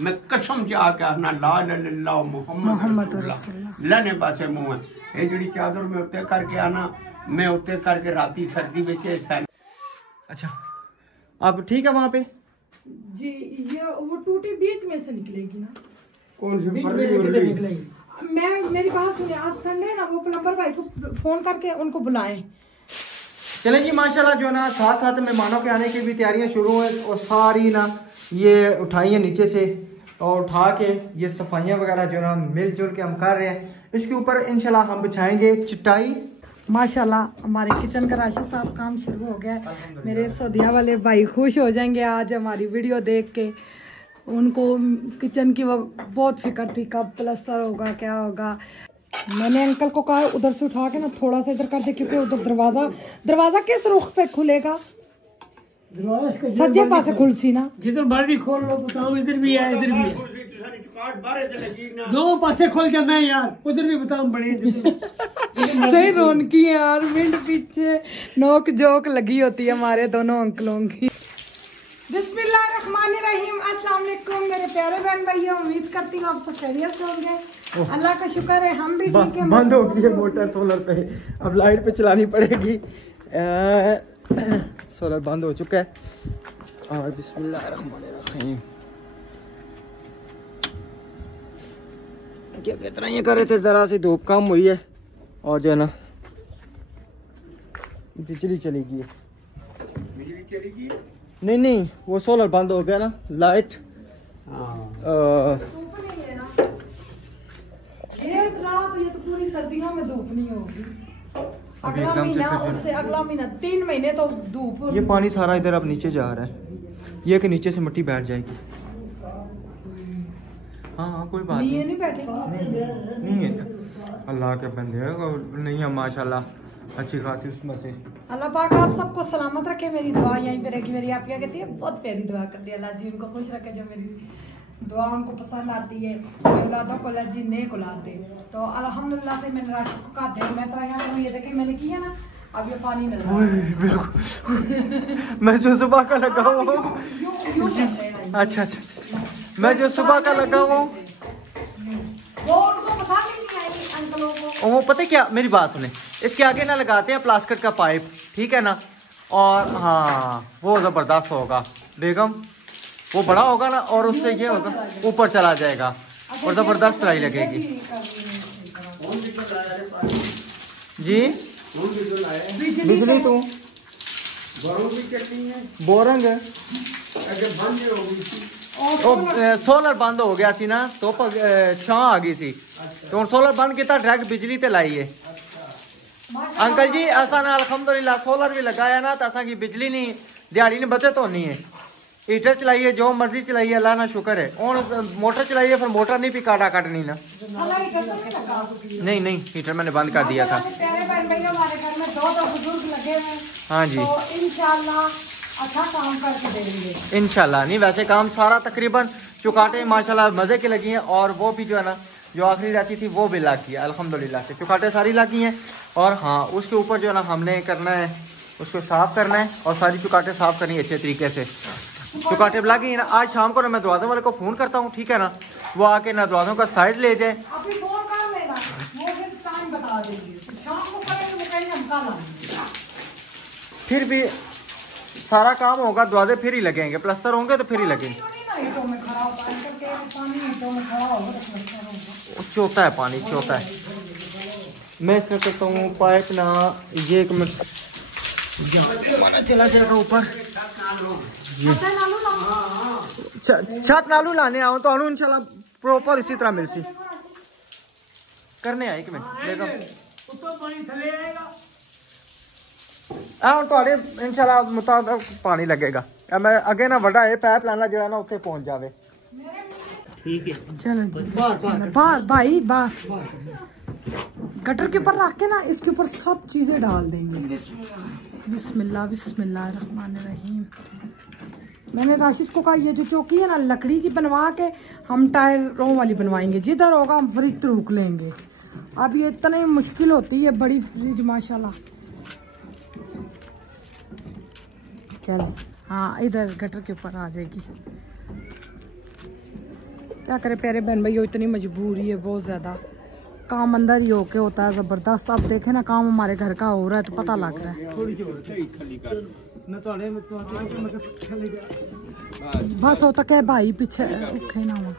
मैं कसम चा के आखना ला इलाहा मुहम्मद रसूलुल्लाह लने पासे मुंह है ये जड़ी चादर में उत्ते करके आना मैं उत्ते करके राती सर्दी में अच्छा अब ठीक है वहाँ पे जी। ये वो टूटी बीच में से निकलेगी ना? कौन सी बीच में किधर निकलेगी? मैं मेरी बात सुनिए, आज संडे ना, वो प्लम्बर भाई को फोन करके उनको बुलाएं। चलें जी माशाल्लाह जो ना साथ साथ मेहमानों के आने की भी तैयारियां शुरू हैं और सारी ना ये उठाई है नीचे से और उठा के ये सफाइयाँ वगैरह जो ना मिलजुल के हम कर रहे हैं। इसके ऊपर इंशाल्लाह हम बिछाएंगे चटाई। माशाल्लाह हमारे किचन का राशिद साहब काम शुरू हो गया है। मेरे सौदिया वाले भाई खुश हो जाएंगे आज हमारी वीडियो देख के। उनको किचन की वो बहुत फिक्र थी कब प्लस्तर होगा क्या होगा। मैंने अंकल को कहा उधर से उठा के ना थोड़ा सा इधर कर दे क्योंकि उधर दरवाजा किस रुख पे खुलेगा? सज्जे पासे खुलसी ना, जिधर मर्जी खोल लो बताओ, इधर भी है इधर भी है, दो पासे खोल के मैं यार उधर भी बताओ बड़े सही रौनकी है यार। मिनट पीछे नोक जोक लगी होती है हमारे दोनों अंकलों की। बिस्मिल्लाहिर्रहमानिर्रहीम। अस्सलाम वालेकुम मेरे प्यारे बहन भैया, उम्मीद करती हूँ आप सब खैरियत से होंगे। अल्लाह का शुक्र है हम भी ठीक है। बंद हो गई है मोटर सोलर पे, अब लाइट पे चलानी पड़ेगी। सोलर बंद हो चुका है और बिस्मिल्लाहिर्रहमानिर्रहीम क्या कितना ये कर रहे थे, जरा सी धूप कम हुई है और जो है ना बिजली चली गई है। बिजली चली गई नहीं वो सोलर बंद हो गया ना, लाइट ये तो पूरी सर्दियों में धूप नहीं होगी। अगला महीना उससे अगला महीना 3 महीने तो धूप। ये पानी सारा इधर अब नीचे जा रहा है, ये कि नीचे से मिट्टी बैठ जाएगी। हाँ कोई बात नहीं बैठेगी नहीं है अल्लाह के बंदे नहीं है माशाल्लाह अच्छी खासी उसमें से। अल्लाह पाक आप सबको सलामत रखे। मेरी दुआ यहीं पे रहेगी। मेरी आप क्या कहती है, बहुत प्यारी दुआ करती है। अल्लाह जी उनको खुश रखे, जो मेरी दुआ उनको पसंद आती है। औलादों को अल्लाह जी नेक औलाद दे। तो अल्हम्दुलिल्लाह से मैंने राशिद को कहा दे, मैं तो यहाँ ये देखे मैंने किया ना, अब ये पानी बिल्कुल मैं जो सुबह का लगा हुआ हूँ। अच्छा मैं जो सुबह का लगा हुआ हूँ वो पता क्या, मेरी बात सुने, इसके आगे ना लगाते हैं प्लास्टिक का पाइप, ठीक है ना, और हाँ वो जबरदस्त होगा बेगम, वो बड़ा होगा ना और उससे ये होगा ऊपर चला जाएगा और जबरदस्त ट्राई लगेगी जी। बिजली तो बोरंग है सोलर बंद हो गया सी ना तो छां आ गई सी तो सोलर बंद किया डायरेक्ट बिजली ते लाई है। अंकल जी असा ना अल्हम्दुलिल्लाह सोलर भी लगाया ना तो असा की बिजली नहीं दिहाड़ी ने बचत होनी है। हीटर चलाइए जो मर्जी चलाइए, अल्लाह ना शुक्र है। और मोटर चलाइए फिर मोटर नहीं भी काटा काटनी ना। नहीं हीटर मैंने बंद कर दिया था। हाँ जी अच्छा काम करके देंगे इंशाल्लाह। नहीं वैसे काम सारा तकरीबन चुकाटे माशाल्लाह मजे की लगी हैं और वो भी जो है ना जो आखिरी रहती थी वो भी लग गई अल्हम्दुलिल्लाह से, चुकाटे सारी लगी हैं। और हाँ उसके ऊपर जो है ना हमने करना है उसको साफ करना है और सारी चुकाटे साफ करनी है अच्छे तरीके से। चुकाटे लगी हैं ना, आज शाम को ना मैं दरवाजे वाले को फ़ोन करता हूँ, ठीक है ना, वो आके ना दरवाज़ों का साइज ले जाए। फिर भी सारा काम होगा दरवाजे फिर ही लगेंगे, प्लस्तर होंगे तो फिर ही लगेंगे। चौथा है पानी चौथा है। मैं इसमें करता हूँ पाइप ना ये एक मिनट चला जाएगा ऊपर। छत नालू लाने आओ तो अनु इंशाल्लाह प्रॉपर इसी तरह मिलसी करने आए। एक मिनट देखो थोड़े इंशाल्लाह मुताबिक पानी लगेगा। मैं अगे ना वड़ा है पैप लाना जो है ना उत्ते पहुंच जावे। ठीक है चलो जी बाहर भाई बाहर गटर के ऊपर रख के ना इसके ऊपर सब चीजें डाल देंगे। बिस्मिल्लाह बिस्मिल्लाह रहमान रहीम। मैंने राशिद को कहा ये जो चौकी है ना लकड़ी की बनवा के हम टायरों वाली बनवाएंगे, जिधर होगा हम फ्रिज रोक लेंगे। अब ये इतना ही मुश्किल होती है बड़ी फ्रिज माशाल्लाह। चलो हाँ इधर गटर के ऊपर आ जाएगी। क्या करे प्यारे बहन भाइयों, इतनी मजबूरी है बहुत ज़्यादा। काम अंदर ही होके होता है ज़बरदस्त। अब देखे ना काम हमारे घर का हो रहा है तो पता लग रहा है। बस होता क्या भाई पीछे उठे ना हुआ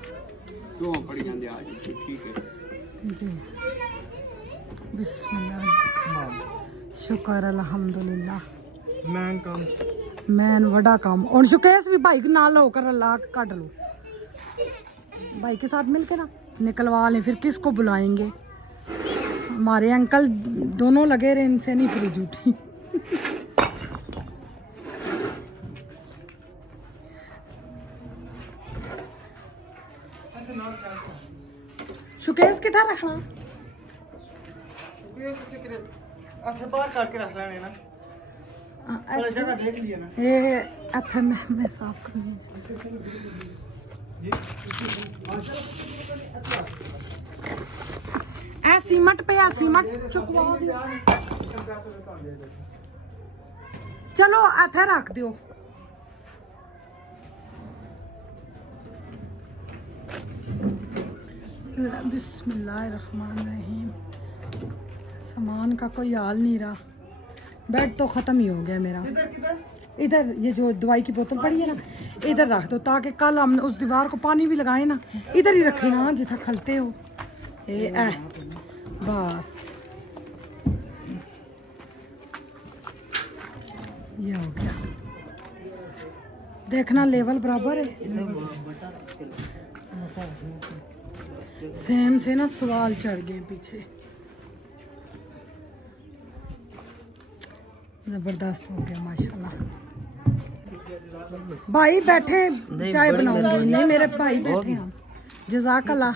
जी। बिस्मिल्लाह, शुक्र अल्हम्दुलिल्लाह। मैन वड़ा काम और शुकेश भी भाई के नाल होकर अल्लाह काट लो, भाई के साथ मिलके ना निकलवा लें, फिर किसको बुलाएंगे। हमारे अंकल दोनों लगे रहे, इनसे नहीं फ्रिज उठी। शुकेश किधर रखना, अच्छा बाहर काट के रख लेना ना, जगह देख लिया ना। ये अच्छा मैं साफ करूँगी। ऐ सीमट पे या सीमट चुकवा दियो, चलो इथे रख दियो। बिस्मिल्लाहिर्रहमानिर्रहीम। सामान का कोई हाल नहीं रहा, बेड तो ख़त्म ही हो गया मेरा। इधर ये जो दवाई की बोतल पड़ी है ना, इधर रख दो ताकि कल हम उस दीवार को पानी भी लगाए ना, इधर ही रखे ना जितना खलते हो। बस ये हो गया, देखना लेवल बराबर है। सेम से ना सवाल चढ़ गए पीछे, जबरदस्त हो गया माशाल्लाह। भाई बैठे चाय बनाऊंगी, नहीं मेरे भाई बैठे हैं, जज़ाकल्लाह।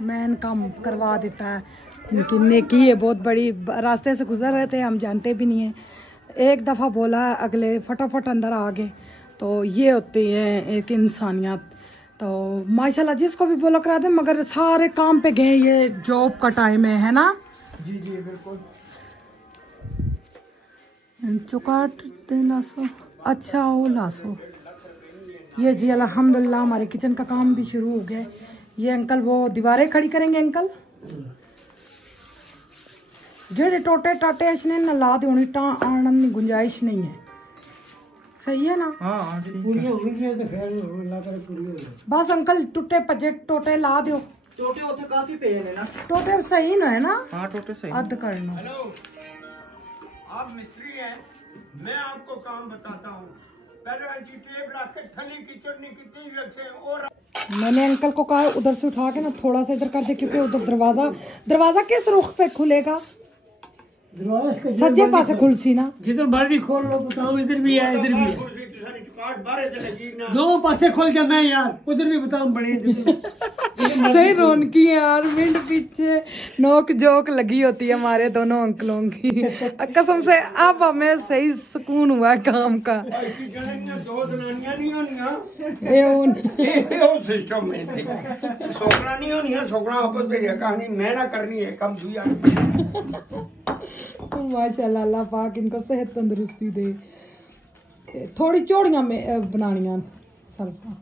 मैंने काम करवा देता है, इनकी नेकी है बहुत बड़ी। रास्ते से गुजर रहे थे, हम जानते भी नहीं है, एक दफ़ा बोला अगले फटाफट अंदर आ गए। तो ये होती है एक इंसानियत। तो माशाल्लाह जिसको भी बोला करा दे, मगर सारे काम पे गए, ये जॉब का टाइम है ना। जी जी बिल्कुल। चुकाट लासो, अच्छा वो लासो। ये जी अल्हम्दुलिल्लाह हमारे किचन का काम भी शुरू हो गया। ये अंकल वो दीवारें खड़ी करेंगे। अंकल जेडे टोटे टाटे इसने न ला दे टा आनन की गुंजाइश नहीं है, सही है ना। हाँ बस अंकल टूटे पजे टोटे ला दो। टोटे होते काफी पे है ना, टोटे सही ना है ना। हाँ टोटे सही अद करना। हेलो, आप मिस्त्री हैं, मैं आपको काम बताता हूँ। पहले जी टेप रख के थली की चटनी कितनी रखे और मैंने अंकल को कहा उधर से उठा के ना थोड़ा सा इधर कर दे, क्योंकि उधर दरवाजा किस रुख पे खुलेगा, सज्जे पासे खुलसी ना। जिधर मर्जी खोल लो, बताओ इधर भी है इधर भी है, दो पासे खोल जाना है यार, उधर भी बताओ बड़े। सही रौनकी है यार, विंड पीछे नोक जोक लगी होती है हमारे दोनों अंकलों की, कसम से। अब हमें सही सुकून हुआ है काम का। दो जनानियां नहीं होनियां, ये सिस्टम में थे। सोकरा नहीं होनियां, सोकरा आपस में कहानी मैं ना करनी है कम दुआ। माशाल्लाह, अल्लाह पाक इनको सेहत तंदुरुस्ती दे। थोड़ी चौड़ियां में बनानियां सल्फा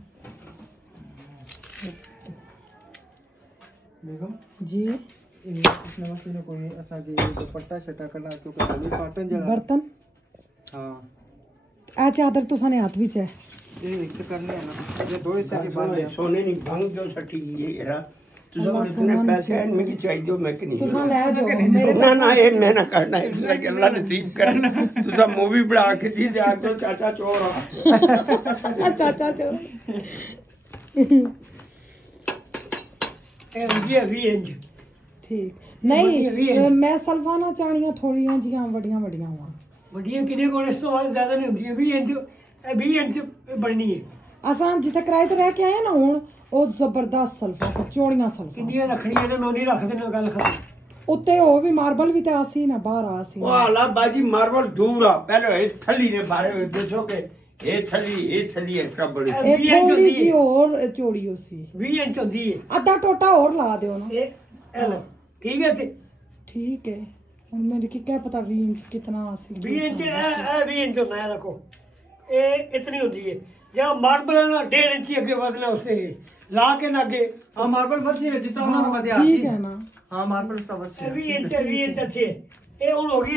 जी। इसने मशीन को ये ऐसा कि दुपट्टा छटा करना, क्योंकि खाली कॉटन जला बर्तन। हाँ आ चादर तो सने हाथ विच है, ये एक करने है ना, ये दो हिस्से के बाद है। सोने नहीं भंग जो सटी ये रा इतने पैसे हैं इनमें की चाहिए मैं कि नहीं तुसा ले जाओ मेरे ना ना ये मैं ना करना है, इसलिए कि अल्लाह नसीब करना। तुसा मूवी बना के दी दे आके चाचा चोर हो। चाचा चोर। ठीक नहीं, मैं सल्फाना चाणियां थोड़ियां जियां वडियां वडियां हुआ वड्डियां किने कोल इस तो बाद ज्यादा नहीं होंदी, 20 इंच बननी है। असां जिथे किराए ते रह के आए ना हुण, ਉਹ ਜ਼ਬਰਦਸਤ ਸਲਫਾ ਸੇ ਚੋੜੀਆਂ ਸਲਫਾ ਕਿੰਨੀਆਂ ਰੱਖਣੀਆਂ ਨੇ, ਮੈਂ ਨਹੀਂ ਰੱਖਦੇ ਨਾ, ਗੱਲ ਖਤਮ। ਉੱਤੇ ਉਹ ਵੀ ਮਾਰਬਲ ਵੀ ਤੇ ਆਸੀ ਨਾ ਬਾਹਰ ਆਸੀ ਉਹ ਆਲਾ ਬਾਜੀ ਮਾਰਬਲ ਦੂਰ ਆ, ਪਹਿਲੇ ਇਸ ਥੱਲੀ ਨੇ ਬਾਰੇ ਦੇਖੋ ਕਿ ਇਹ ਥੱਲੀ ਇਸ ਤਰ੍ਹਾਂ ਬੜੀ ਇਹ ਥੋੜੀ ਜੀ ਹੋਰ ਚੋੜੀ ਹੋ ਸੀ, 20 ਇੰਚ ਹੁੰਦੀ ਹੈ। ਅੱਧਾ ਟੋਟਾ ਹੋਰ ਲਾ ਦਿਓ ਨਾ। ਇਹ ਲਓ ਠੀਕ ਹੈ ਤੇ ਠੀਕ ਹੈ। ਹੁਣ ਮੈਨੂੰ ਕੀ ਪਤਾ 20 ਇੰਚ ਕਿਤਨਾ ਆਸੀ। 20 ਇੰਚ 20 ਇੰਚ ਹੁੰਦਾ ਹੈ, ਦੇਖੋ ਇਹ ਇਤਨੀ ਹੁੰਦੀ ਹੈ। जब मार्बल है ना 1.5 इंच अगे बदले उससे ला के ना आगे हाँ मार्बल बची है जिस तरह उन्होंने बताया ठीक है ना। हाँ मार्बल उसका बची है 20 इंच अच्छे ये उन हो गई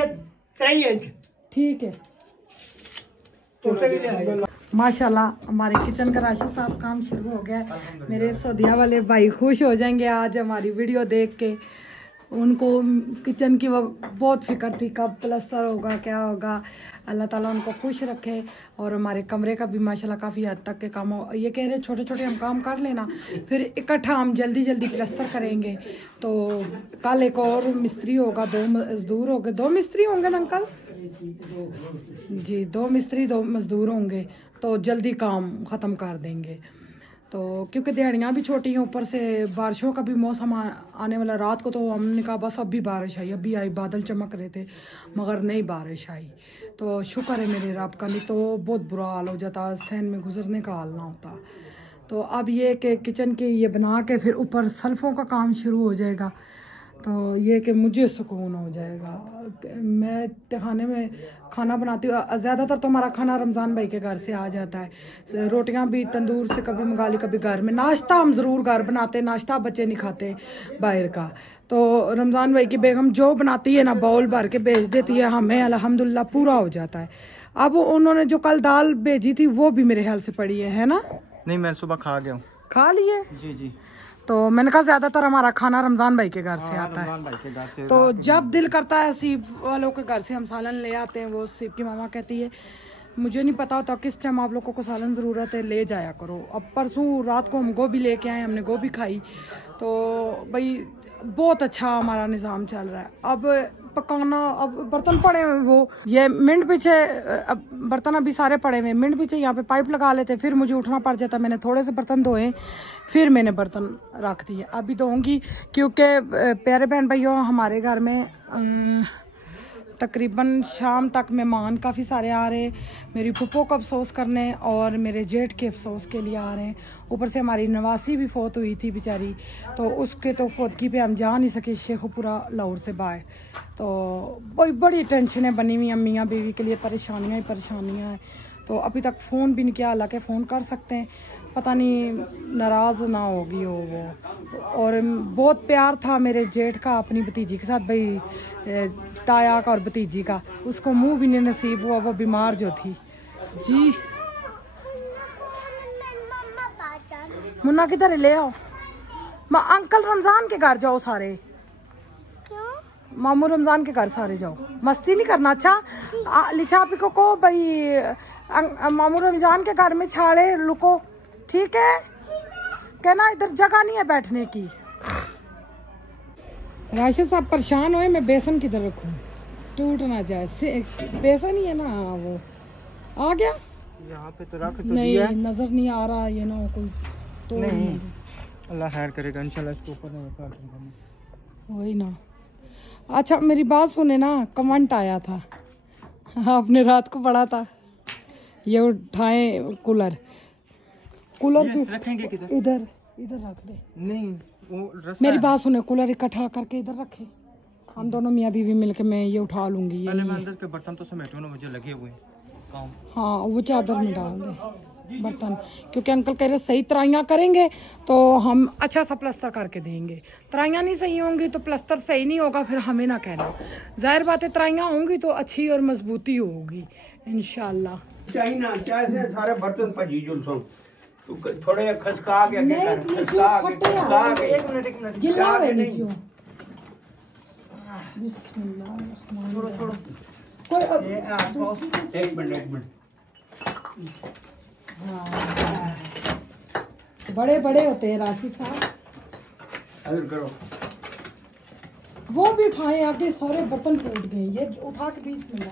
3 इंच ठीक है। तो भी ले आए। माशाल्लाह हमारे किचन का राशिद साहब काम शुरू हो गया है। मेरे सौदिया वाले भाई खुश हो जाएंगे आज हमारी वीडियो देख के। उनको किचन की वो बहुत फिक्र थी कब प्लस्तर होगा क्या होगा। अल्लाह ताला उनको खुश रखे। और हमारे कमरे का भी माशाल्लाह काफ़ी हद तक के काम हो। ये कह रहे छोटे छोटे हम काम कर लेना फिर इकट्ठा हम जल्दी जल्दी प्लस्तर करेंगे। तो कल एक और मिस्त्री होगा, 2 मजदूर होंगे। 2 मिस्त्री होंगे ना अंकल जी? 2 मिस्त्री 2 मजदूर होंगे तो जल्दी काम ख़त्म कर देंगे। तो क्योंकि दिहाड़ियाँ भी छोटी हैं, ऊपर से बारिशों का भी मौसम आने वाला। रात को तो हमने कहा बस अभी बारिश आई, अभी आई, बादल चमक रहे थे मगर नहीं बारिश आई। तो शुक्र है मेरे रब का, नहीं तो बहुत बुरा हाल हो जाता, सहन में गुजरने का हाल ना होता। तो अब ये कि किचन के ये बना के फिर ऊपर सल्फ़ों का काम शुरू हो जाएगा। तो ये कि मुझे सुकून हो जाएगा। मैं खाने में खाना बनाती हूँ ज़्यादातर तो हमारा खाना रमज़ान भाई के घर से आ जाता है। रोटियां भी तंदूर से कभी मंगा ली कभी घर में। नाश्ता हम ज़रूर घर बनाते, नाश्ता बच्चे नहीं खाते बाहर का। तो रमज़ान भाई की बेगम जो बनाती है ना बाउल भर के भेज देती है, हमें अल्हम्दुलिल्लाह पूरा हो जाता है। अब उन्होंने जो कल दाल भेजी थी वो भी मेरे ख्याल से पड़ी है ना? नहीं मैं सुबह खा गया हूँ। खा लिए? जी जी। तो मैंने कहा ज़्यादातर हमारा खाना रमज़ान भाई के घर से आता है। तो जब दिल करता है सीप वालों के घर से हम सालन ले आते हैं। वो सीप की मामा कहती है मुझे नहीं पता होता किस टाइम आप लोगों को सालन ज़रूरत है, ले जाया करो। अब परसों रात को हम गोभी लेके आए, हमने गोभी खाई। तो भाई बहुत अच्छा हमारा निज़ाम चल रहा है। अब पकाना, अब बर्तन पड़े हुए वो ये मिनट पीछे, अब बर्तन अभी सारे पड़े हुए मिनट पीछे यहाँ पे पाइप लगा लेते, फिर मुझे उठना पड़ जाता। मैंने थोड़े से बर्तन धोए, फिर मैंने बर्तन रख दिए। अभी धोऊंगी क्योंकि प्यारे बहन भाइयों हमारे घर में तकरीबन शाम तक मेहमान काफ़ी सारे आ रहे हैं। मेरी फुप्पो को अफसोस करने और मेरे जेठ के अफसोस के लिए आ रहे हैं। ऊपर से हमारी नवासी भी फौत हुई थी बेचारी, तो उसके तो फौतगी पे हम जा नहीं सके शेखपुरा लाहौर से बाहर। तो बड़ी टेंशनें बनी हुई हैं मियाँ बीवी के लिए, परेशानियाँ ही परेशानियाँ हैं। तो अभी तक फ़ोन भी नहीं किया, हालांकि फ़ोन कर सकते हैं, पता नहीं नाराज़ ना होगी हो वो। और बहुत प्यार था मेरे जेठ का अपनी भतीजी के साथ, भाई ताया का और भतीजी का। उसको मुंह भी नहीं नसीब हुआ, वो बीमार जो थी जी। मुन्ना किधर ले आओ अंकल रमज़ान के घर जाओ सारे। मामू रमज़ान के घर सारे जाओ, मस्ती नहीं करना। अच्छा लिछापी को भाई मामू रमज़ान के घर में छाड़े लुको, ठीक है? कहना इधर जगह नहीं है बैठने की। राशिद साहब परेशान हुए, मैं बेसन किधर रखूं टूट ना जाए। बेसन ही है ना वो आ गया यहाँ पे तो रख तो नहीं दिया। नजर नहीं आ रहा ये ना कोई तो नहीं अल्लाह खैर करेगा इंशाल्लाह। इसके ऊपर नहीं काट दूंगा वही ना। अच्छा मेरी बात सुने ना, कमेंट आया था आपने रात को पढ़ा था ये उठाए कूलर भी रखेंगे किधर? इधर रख दे। नहीं वो मेरी बात सुने, कूलर इकट्ठा करके इधर रखे, हम दोनों मियाँ बीवी मिलके मैं ये उठा लूंगी। ये पहले मैं अंदर के बर्तन तो समेटो ना, मुझे लगे हुए काम। हाँ वो चादर में डाल दे बर्तन, क्योंकि अंकल कह रहे सही तराइयाँ करेंगे तो हम अच्छा सा प्लस्तर करके देंगे। तराइयाँ नहीं सही होंगी तो प्लस्तर सही नहीं होगा, फिर हमें ना कहना। जाहिर बात है तराइयाँ होंगी तो अच्छी और मजबूती होगी इंशाल्लाह। चाहे ना चाहे से सारे बर्तन पजी जुलसों तो थोड़े खसका के खसका के एक मिनट गिला है नीचे। बिस्मिल्लाह छोड़ो कोई एक मिनट हाँ। बड़े बड़े होते हैं राशिद साहब। अगर करो वो भी उठाए, आगे सारे बर्तन टूट गए, ये उठा के बीच में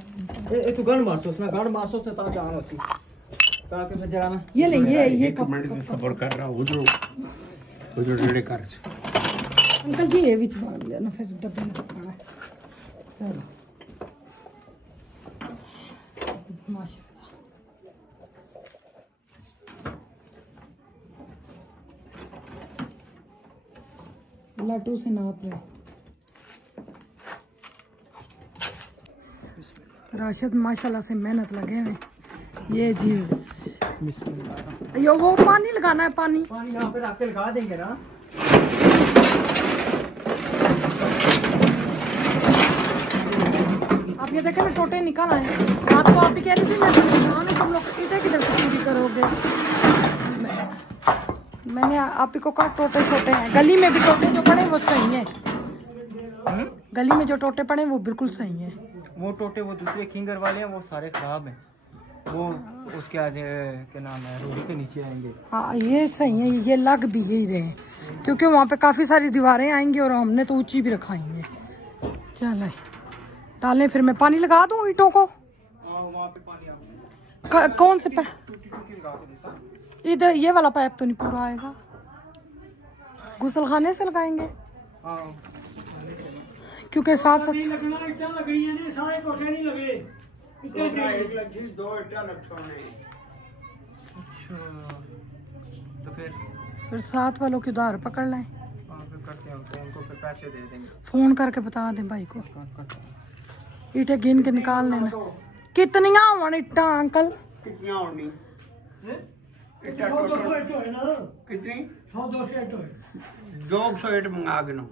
ए तू गन मारसो उसमें, गन मारसो से ता जान होती ताकि फिर जरा ना ये ले ये एक मिनट से सबर कर रहा हूँ उधर रेडी कर। अंकल जी ये बीच मार लेना फिर डब्बे में पकाना है। चलो माशाल्लाह लड्डू से नाप रहे। राशिद माशाल्लाह से मेहनत लगे हुए। ये चीज़ ये वो पानी लगाना है, पानी यहाँ पे रख के लगा देंगे ना। आप ये देखें ना, टोटे निकल आए। रात को आप भी कह रही थी मैं तुम लोग इधर किधर से पूरी करोगे। मैंने आप ही को कहा टोटे छोटे हैं। गली में भी टोटे जो पड़े वो सही है। गली में जो टोटे पड़े वो बिल्कुल सही है। वो टोटे वो दूसरे खिंगर वाले हैं, वो सारे खराब हैं। वो उसके आगे क्या नाम है, रोडी के नीचे आएंगे। हाँ ये सही है, ये लग भी यही रहे हैं क्योंकि वहाँ पे काफ़ी सारी दीवारें आएंगी और हमने तो ऊंची भी रखाई है। चले डालें, फिर मैं पानी लगा दूँ ईंटों को। वहाँ पे पानी कौन से इधर ये वाला पाइप तो नहीं पूरा आएगा, गुसलखाने से लगाएंगे क्योंकि साथ साथ लगना इतना लगनी है, सारे कोठे नहीं लगे। अच्छा तो फिर साथ वालों की उधार पकड़ लें। फिर करते हैं उनको, फिर पैसे दे देंगे। फोन करके बता दें भाई को। ईंटें गिन के निकाल लेना। कितनियां होन ईंटा अंकल? कितनी होनी? इतना 200 ईंटों है ना। कितनी? 100-200 ईंटों है। 200 ईंट मंगा के नो।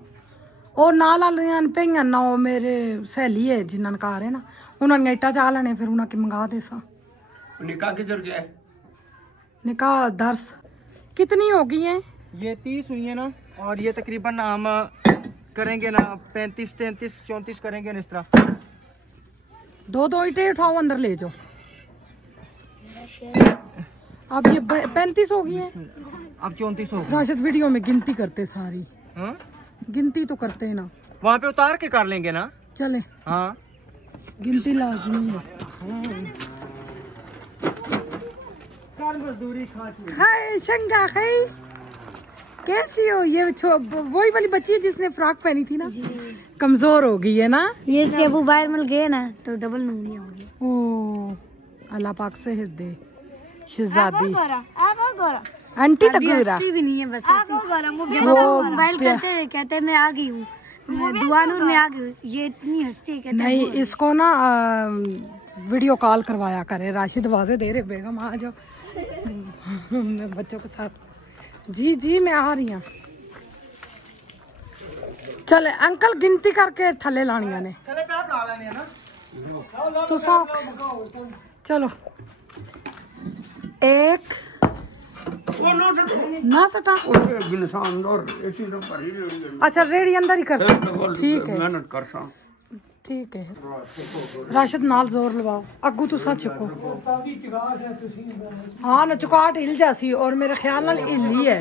और नाल वालियां पे ना वो मेरे सहेली है जिन्होंने घर है ना, उन्होंने ईंटा चाह लेने, फिर उन्होंने मंगा दे सा। निकाह किधर गया है? निकाह दर्स कितनी होगी है? ये 30 हुई है ना, और ये तकरीबन हम करेंगे ना 35, 33, 34 करेंगे ना इस तरह। दो ईंटें उठाओ अंदर ले जाओ। अब ये 35 होगी है। अब 34 हो। राशिद वीडियो में गिनती करते सारी। हाँ? गिनती तो करते हैं ना। वहाँ पे उतार के कर लेंगे ना। चले हाँ गिनती लाजमी है। हाय शंगा खाई, कैसी हो? ये वही वाली बच्ची है जिसने फ्रॉक पहनी थी ना, कमजोर हो गई है ना। ये इसके अबू बाहर मिल गए ना तो डबल नूनी होगी। ओ अल्लाह पाक से दे शहजादी गोरा आंटी तक गोरा भी नहीं है, बस मोबाइल करते कहते मैं आ गई हूँ, दुआनूर में आ गई हूँ। ये इतनी हंसती है, कहते नहीं इसको ना वीडियो कॉल करवाया करे। राशिद वाजे दे रहे, बेगम आ जाओ बच्चों के साथ। जी जी मैं आ रही हूँ। चले अंकल गिनती करके थले लानिया ने तो सब। चलो एक ना सटा। अच्छा रेडी अंदर ही कर सकते। ठीक है मेहनत कर सा। ठीक है राशिद नाल जोर लवाओ अगू तुसा चुको। हाँ ना चुकाट हिल जासी और मेरे ख्याल नाल हिली है।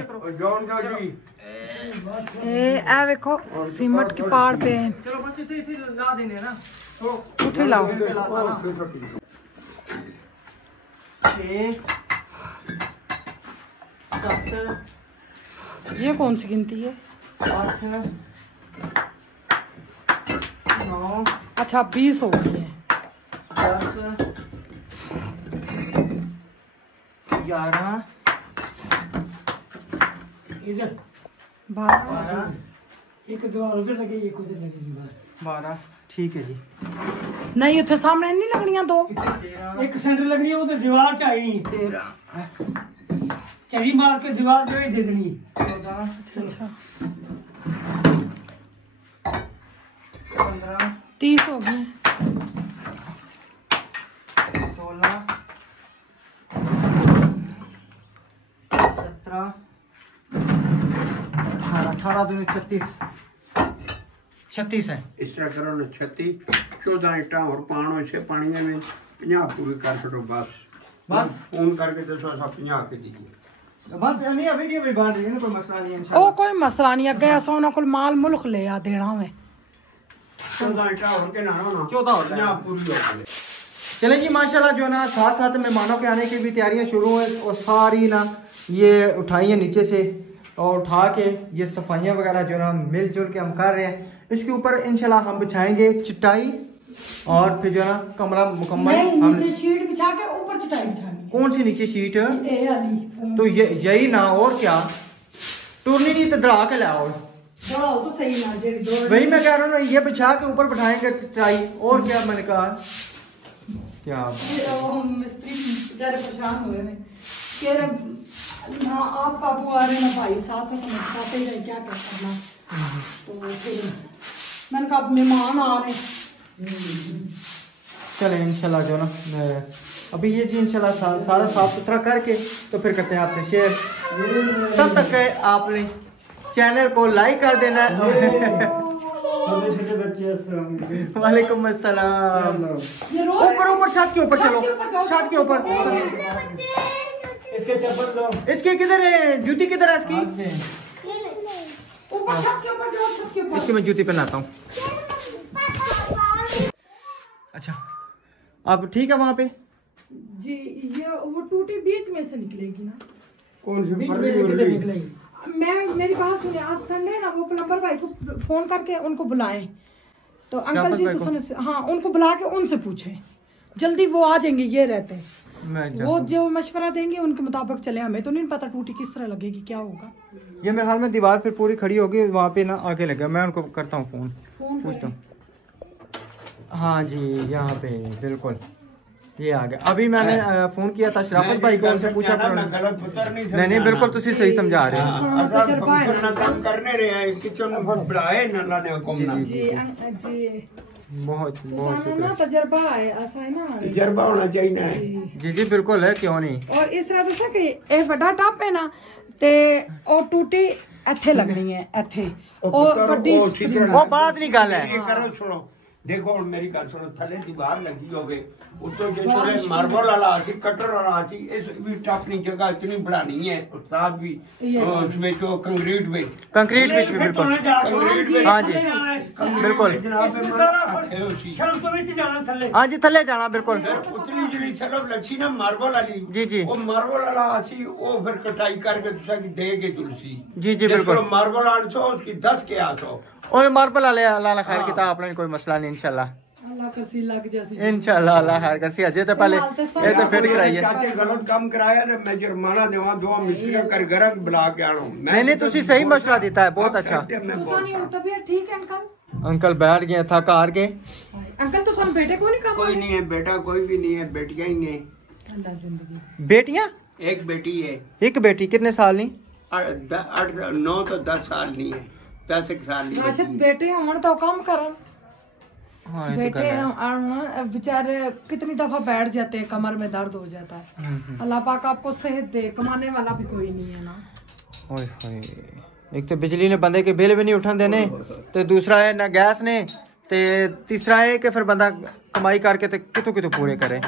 ए वेखो सीमेंट की पहाड़ पे चलो बस इथे ला देने ना। उठे लाओ। 6, 7, ये कौन सी गिनती है? 8, 9, अच्छा 20 हो गई है। 10, 11, इधर 12 एक दीवार उधर लगी, एक उधर लगेगी बस। 12 ठीक है जी। नहीं उथे सामने नहीं लगनिया दो। 13, एक सेंटर लगनी है, उधर दीवार चाहिए। 13, चरी मार के दीवार जो ही दे देनी। 14, अच्छा 15, 30 हो गई। 16, 17, 18, 2, 36 है। इस तरह करो ना 36, 14 ईटा और पानो छे पानी में 50 पूरी कर छो बस। बस फोन करके तो 50 के दीजिए बस नहीं वीडियो भी बन रही है ना, कोई मसला नहीं है इंशाल्लाह। ओ कोई मसला नहीं अगे ऐसा उन्होंने कोई माल मुल्क ले आ देना में। 14 ईटा और के ना ना 14 और 50 पूरी हो गई। चले जी माशाल्लाह जो ना साथ साथ मेहमानों के आने की भी तैयारियां शुरू हैं और सारी ना ये उठाई है नीचे से और उठा के ये सफाइयाँ वगैरह जो ना मिलजुल के हम कर रहे हैं। इसके ऊपर इंशाल्लाह हम बिछाएंगे चटाई और फिर जो ना कमरा मुकम्मल हम नीचे शीट बिछा के ऊपर चटाई बिछानी। कौन सी नीचे शीट ए वाली तो ये यही ना और क्या टूरनी नहीं तो दड़ा के लाओ। दौड़ाओ तो सही ना जेरी दौड़। वही मैं कह रहा हूँ ना ये बिछा के ऊपर बिठाएंगे चटाई और क्या मैंने कहा क्या हम मिस्त्री बेचारे परेशान हुए हैं। हाँ आप बाबू आ रहे हैं ना भाई साथ साथ हम बताते ही रहे क्या क्या करना। तो फिर मैंने कहा मेहमान आ रहे हैं। चले इंशाल्लाह जो ना अभी ये जी इंशाल्लाह सारा साफ सुथरा करके तो फिर करते हैं आपसे शेयर। तब तक आपने चैनल को लाइक कर देना। वालेकुम अस्सलाम। ऊपर ऊपर छत के ऊपर चलो, छत के ऊपर। इसके चप्पल दो। इसके किधर है जूती, किधर है इसकी? ऊपर छत के ऊपर जाओ, छत के ऊपर। इसकी मैं जूती पहनाता हूँ। अच्छा अब ठीक है वहाँ पे जी। ये वो टूटी बीच में से निकलेगी ना? कौन सी बीच में किधर निकलेंगे? मेरी बात सुनिए, आज संडे ना, वो प्लम्बर भाई को फोन करके उनको बुलाएं। तो अंकल जी तो सुने, हाँ उनको बुला के उनसे पूछें, जल्दी वो आ जाएंगे। ये रहते हैं वो जो मशवरा देंगे उनके मुताबिक चले। हमें तो नहीं पता टूटी किस तरह लगेगी, क्या होगा। ये मेरे हाल में दीवार पे पूरी खड़ी होगी, वहाँ पे ना आगे लगा। मैं उनको करता हूँ फोन पूछता हूँ। हाँ जी यहाँ पे बिल्कुल ये आ गया। अभी मैंने फोन किया था शराफत भाई को, उनसे पूछा था। नहीं बिल्कुल तुम सही समझा रहे हो। बहुत बहुत तजर्बा है, ऐसा है ना, तजर्बा होना चाहिए। जी जी बिल्कुल है, क्यों नहीं। और इस तरह दसा कि एक बड़ा टप है ना ते और टूटी ਇੱਥੇ लगनी है ਇੱਥੇ और बड़ी वो बात नहीं गल है। ये करो सुनो, देखो हुण मेरी गल सुनो, थले दीवार लगी होवे उत्तों जे थोड़े मार्बल वाला आसी, कटर वाला आसी, इस भी अपनी जगह इतनी बढ़ानी है उस्ताद भी उसमें जो कंक्रीट में भी बिल्कुल। हाँ जी बिल्कुल। हाँ जी थले जाना बिल्कुल। उतनी जी छलब लगी ना मार्बल वाली, जी जी वो मार्बल वाला आसी, वो फिर कटाई करके तुसा की दे के तुलसी। जी जी बिल्कुल। मार्बल 800 उसकी 10 के 800 और मार्बल वाले अल्लाह खैर किताब आपने कोई मसला नहीं इंशाल्लाह। इंशाल्लाह अल्लाह खैर करसी। अजय तो पहले ये तो फिट कराइए। चाचे गलत काम कराया तो मैं जुर्माना देवा, दो मिस्त्री कर घर बुला के आनो। नहीं तुसी सही मशवरा देता है, बहुत अच्छा। तबीयत ठीक है अंकल? अंकल बैठ गए थक हार के। अंकल तो सब बेटे को नहीं काम? कोई नहीं है बेटा, कोई भी नहीं है, बेटियां ही हैं। अल्लाह जिंदगी। बेटियां? एक बेटी है। एक बेटी कितने साल नहीं? 8 9 तो 10 साल नहीं है, 10 एक साल नहीं राशिद बेटे होने तो काम करन। हाँ, बेटे बेचारे कितनी दफा बैठ जाते हैं, कमर में दर्द हो जाता है। अल्लाह पाक आपको सेहत दे, कमाने वाला भी कोई नहीं है ना। ओए होए, एक तो बिजली ने बंदे के बिल भी नहीं उठन देने, तो दूसरा है ना गैस ने, ते तीसरा है कि फिर बंदा कमाई करके ते कितों पूरे करे।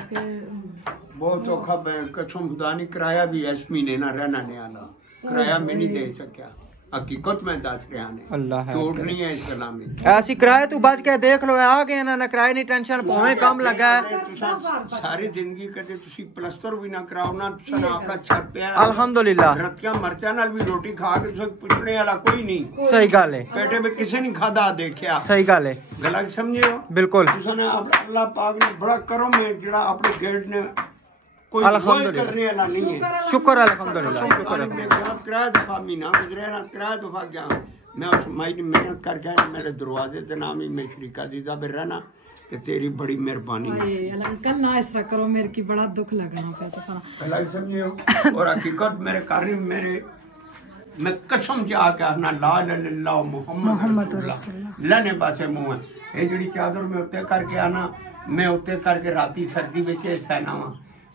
बहुत औखा कसम खुदा नहीं, किराया भी इस महीने ना रहना नहीं आला, किराया में नहीं दे सकिया। हकीकत में दस रहा ने, अल्लाह झूठ नहीं है इस गला में। ऐसी किराए तू बच के देख लो, आ गए ना किराए नहीं टेंशन भावे कम लगा है। सारी जिंदगी कदे तुसी प्लस्तर भी ना कराओ ना, तुसा अपना छत पे अल्हम्दुलिल्लाह रतियां मरचा नाल भी रोटी खा के तुसा पुछने वाला कोई नहीं। सही गल है, पेटे में किसी ने खादा देखा। सही गल है, गलत समझे हो बिल्कुल। तुसा ने अल्लाह पाक ने बड़ा करो में जड़ा अपने गेट ने कोई करने वाला नहीं है। शुक्र अल्हम्दुलिल्लाह, शुक्र है। मैं किराया दफा महीना गुजरे ना, किराया दफा गया मैं उस माई ने मेहनत करके आया, मेरे दरवाजे से नाम ही मैं शरीका दीदा भी रहना, ते तेरी बड़ी मेहरबानी है। अंकल ना इस तरह करो, मेरे की बड़ा दुख लगना पे तो सारा अलग समझे हो। और हकीकत मेरे कार्य मेरे मैं कसम जा के आना ला इलाहा मुहम्मद रसूलुल्लाह लने पासे मुंह है। ये जड़ी चादर में उत्ते करके आना, मैं उत्ते करके राती सर्दी बेचे सहनावा।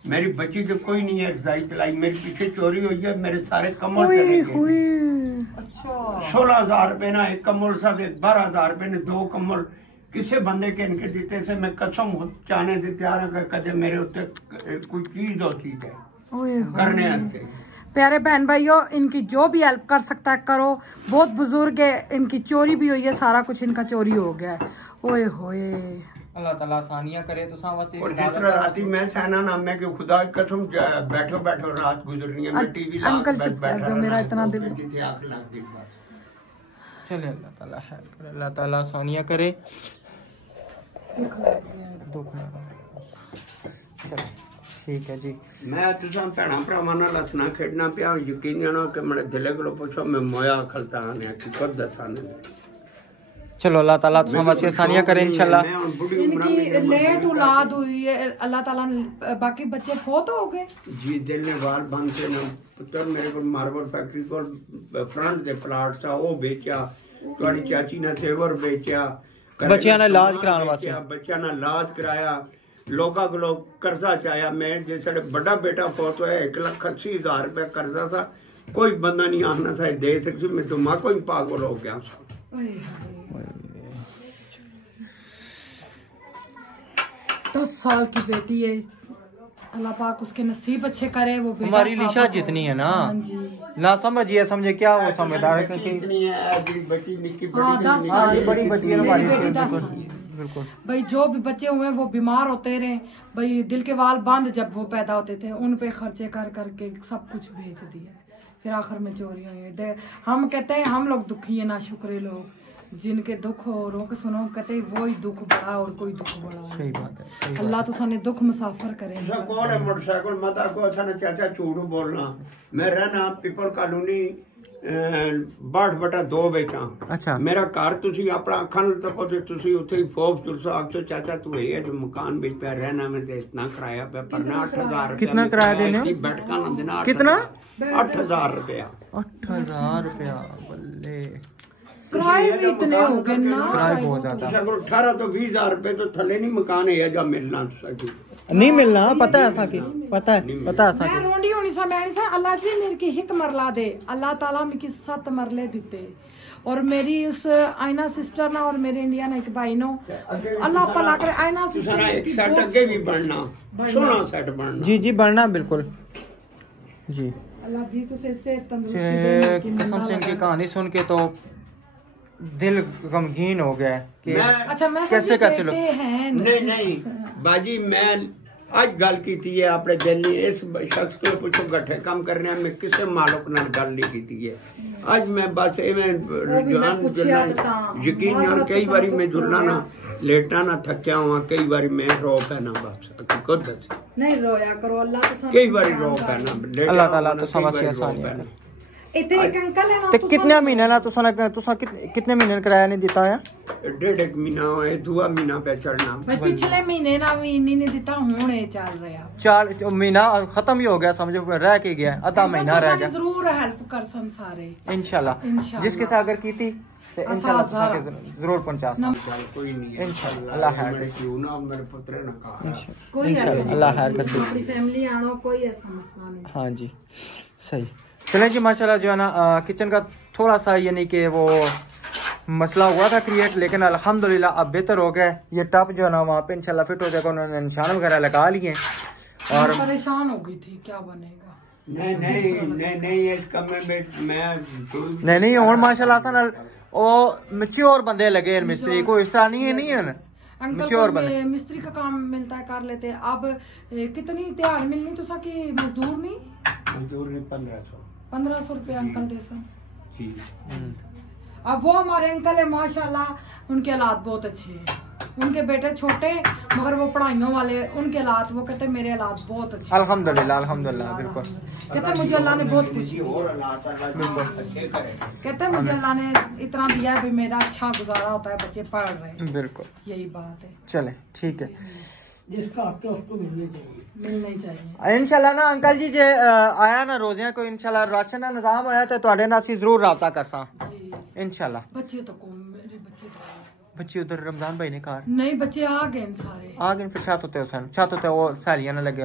मेरी बच्ची तो कोई नहीं है, रजाई तलाई मेरे पीछे चोरी हुई है, मेरे सारे कम्बल चले गए। अच्छा 16,000 रुपए ना एक कम्बल सा, 12,000 रुपए ने 2 कम्बल किसे बंदे के इनके देते से मैं कसम चाहने दे तैयार है कदे मेरे उत्ते कोई चीज होती है करने आते। प्यारे बहन भाइयों, इनकी जो भी हेल्प कर सकता है करो। बहुत बुजुर्ग है, इनकी चोरी भी हुई है, सारा कुछ इनका चोरी हो गया है। ओए होए अल्लाह ताला आसानियां करे तो सावसे। और जिस तरह राती मैं सहना ना, मैं कि खुदा की कसम बैठो बैठो रात गुजरनी है, मैं टीवी ला अंकल चुप कर जो मेरा इतना दिल। चले अल्लाह ताला है करे, अल्लाह ताला आसानियां करे। दुख चल ठीक है जी। मैं तुसा भैणा भरावां नाल हसना खेडना पिया, यकीन जानो कि मेरे दिले को पूछो मैं मोया खलता आने हकीकत दसाने। चलो अल्लाह ताला तो हमारी आसानियां करे इंशाल्लाह। इनकी लेट औलाद हुई है, अल्लाह ताला ने, बाकी बच्चे फोत हो गए जी। दिल ने वाल बंद से ना पुत्र मेरे को मार्बल फैक्ट्री को फ्रंट दे प्लाट सा वो बेचा, तुम्हारी चाची ने तेवर बेचा, बच्चियां ने इलाज कराने वास्ते बच्चा ने इलाज कराया, लोगों को लोग कर्जा चाया। मैं जैसे बड़ा बेटा फोत हुआ 1,80,000 रुपया कर्जा था, कोई बंदा नहीं आना सा दे सकती, मैं दिमाग ही पागल हो गया। 10 साल की बेटी है, अल्लाह पाक उसके नसीब अच्छे करे। वो बेटा हमारी लिशा जितनी है ना ना समझिए समझे क्या वो समझदार है क्योंकि बच्ची निक्की हाँ, 10 साल बड़ी बच्ची है हमारी बिल्कुल। भाई जो भी बच्चे हुए वो बीमार होते रहे, भाई दिल के वाल बंद जब वो पैदा होते थे उन पे खर्चे कर करके सब कुछ बेच दिया, फिर आखिर में चोरी हुई। हम कहते हैं हम लोग दुखी है ना शुक्रे लोग, जिनके दुख हो रोक सुनो कहते वो ही दुख बड़ा और कोई दुख बड़ा। सही बात है। अल्लाह तो साने दुख मुसाफर करे। कौन है मोटरसाइकिल मता को अच्छा चाचा झूठ बोलना। मैं रहना पीपल कॉलोनी 62/2 बेटा। अच्छा मेरा घर तुसी अपना अखा नाल तको ते तुसी उत्थे ही फोफ तुरसो आखो चाचा तू है जो मकान बेच पे रहना में ते इतना किराया पे पर 8,000 कितना किराया देने हो? बैठका ना देना कितना 8,000 रुपया। 8,000 रुपया बल्ले किराए भी इतने हो गए ना, किराए बहुत ज्यादा। 18 तो 20,000 रुपए तो थले नहीं मकान है जा मिलना नहीं मिलना, पता है ऐसा की पता है ऐसा मैं रोंडी होनी सा मैं सा अल्लाह जी मेरे की हिक मरला दे, अल्लाह ताला मेरे की 7 मरले दिते और मेरी उस आयना सिस्टर ना और मेरे इंडिया ना एक भाई नो अल्लाह भला करे। आयना सिस्टर एक सेट आगे भी बढ़ना, सोना सेट बढ़ना। जी जी बढ़ना बिल्कुल जी। अल्लाह जी तुझे इससे तंदुरुस्ती दे। कसम से इनकी कहानी सुन के तो दिल गमगीन हो गया कि अच्छा मैं कैसे कैसे लोग नहीं बाजी मैं आज गल की है अपने दिल ने इस शख्स को पूछो गठे कम करने में किसे मालूक नाल गल नहीं की है। आज मैं बस यकीन और कई बारी मैं जुलना ना लेटना ना थकिया हुआ, कई बारी मैं रो पैना बस खुद नहीं रोया करो, अल्लाह तो कई बारी रो पैना अल्लाह ताला तो समझ से आसानी है। इतने एक अंकल है ना तो कितने महीने ना तुसा कितने महीने किराया नहीं दिता है? 1.5 महीना है, 2 महीना पे चढ़ना। पिछले महीने ना भी नहीं दिता, हुणे चल रहा 4 महीना खत्म ही हो गया समझो, रह के गया आधा महीना रह गया। जरूर हेल्प कर सन सारे इंशाल्लाह जिसके साथ अगर की थी तो इंशाल्लाह जरूर पहुंचा कोई नहीं है इंशाल्लाह। अल्लाह खैर करे क्यों ना मेरे पुत्र ने कहा कोई इंशाल्लाह अल्लाह खैर करे अपनी फैमिली आनो कोई ऐसा मसला नहीं। हाँ जी सही। चलें जी माशाल्लाह जो है ना किचन का थोड़ा सा यानी कि वो मसला हुआ था क्रिएट, लेकिन अल्हम्दुलिल्लाह अब बेहतर हो गया। ये टप जो है ना वहाँ पे इंशाल्लाह फिट हो जाएगा, उन्होंने निशान वगैरह लगा लिए और परेशान हो गई थी क्या बनेगा। नहीं इस कमरे में मैं नहीं और माशाल्लाह सन ओ मैच्योर बंदे लगे मिस्त्री, कोई इस तरह नहीं है ना अंकल को मिस्त्री का काम मिलता है कर लेते। अब कितनी त्यार मिलनी तो की मजदूर नहीं 1500 रुपया अंकल दे सन। अब वो हमारे अंकल है माशाल्लाह, उनके हालात बहुत अच्छे हैं, उनके बेटे छोटे मगर वो पढ़ाइयों वाले, उनके हालात वो कहते मेरे हालात बहुत अच्छे अल्हम्दुलिल्लाह अल्हम्दुलिल्लाह बिल्कुल। कहते मुझे अल्लाह ने बहुत कुछ कहते मुझे अल्लाह ने इतना दिया है मेरा अच्छा गुजारा होता है, बच्चे पढ़ रहे हैं बिल्कुल यही बात है। चले ठीक है जिसका हक है उसको मिलना ही चाहिए इंशाल्लाह ना अंकल जी जे आया ना रोजियां को इंशाल्लाह राशन का निजाम होया तो ਤੁਹਾਡੇ ਨਾਲ ਅਸੀਂ ਜ਼ਰੂਰ ਰਾਬਤਾ ਕਰਸਾਂ इंशाल्लाह। बच्चे तो कौन मेरे बच्चे उधर रमजान भाई ने घर नहीं बच्चे आ गए सारे आ गए फिर छत होते वो सहेलियां ना लगे